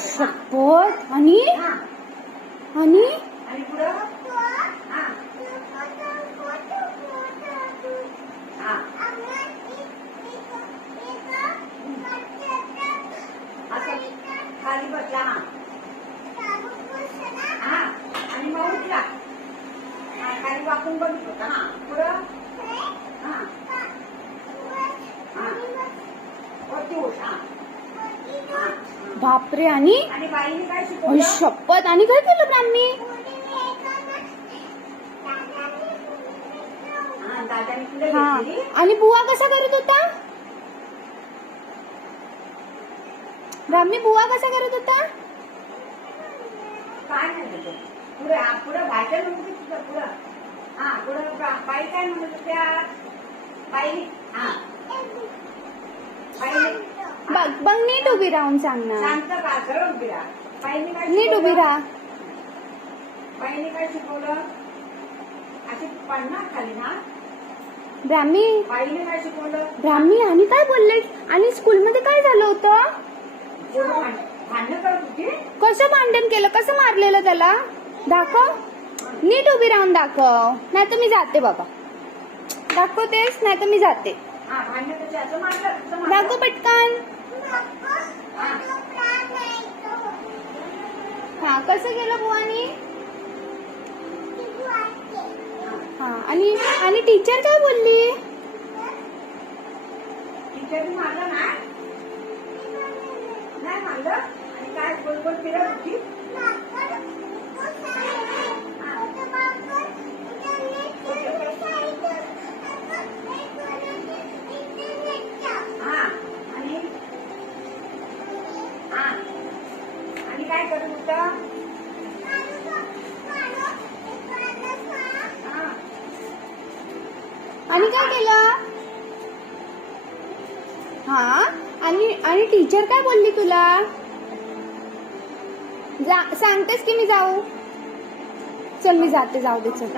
शपथ. आणि आणि आणि पुढं खाली बसला. आणि मग उठला. खाली वाकून बघत होता ना. पुढं वरती उठ. बापरे. आणि बाईने काय शिकवलं? शपथ. आणि काय केलं ब्राह्मी? हा. आणि बुवा कसा करत होता? ब्राह्मी बुवा कसा करत होता? काय म्हणत पुढं भाषण म्हणत तुझं पुढं. पुढं बाई काय म्हणत होत्या? बाई बघ नीट उभी राहून सांग ना. शांत का? सरळ उभी राहा. बाईने काय नीट उभी राहा. बाईने काय शिकवलं? अशी पडणार खाली ना. ब्राह्मी बाईने काय शिकवलं? ब्राह्मी आणि काय बोलले? आणि स्कूलमध्ये काय झालं होतं? भांडण करत होती. कसं भांडण केलं? कसं मारलेलं त्याला? दाखव. नीट उभी राहून दाखव. नाही तर मी जाते बाबा. दाखवतेस नाही तर मी जाते. भांडण कशी असं मारलं? दाखव पटकन. हा कसं केलं बुवानी? हा. आणि टीचर काय बोलली? टीचरने मारलं नाही मारलं. आणि काय गोल फिरत होती. आणि काय करत होता? आणि काय केलं? हा. आणि टीचर काय बोलली तुला? सांगतेस की मी जाऊ? चल मी जाते. जाऊ दे चल.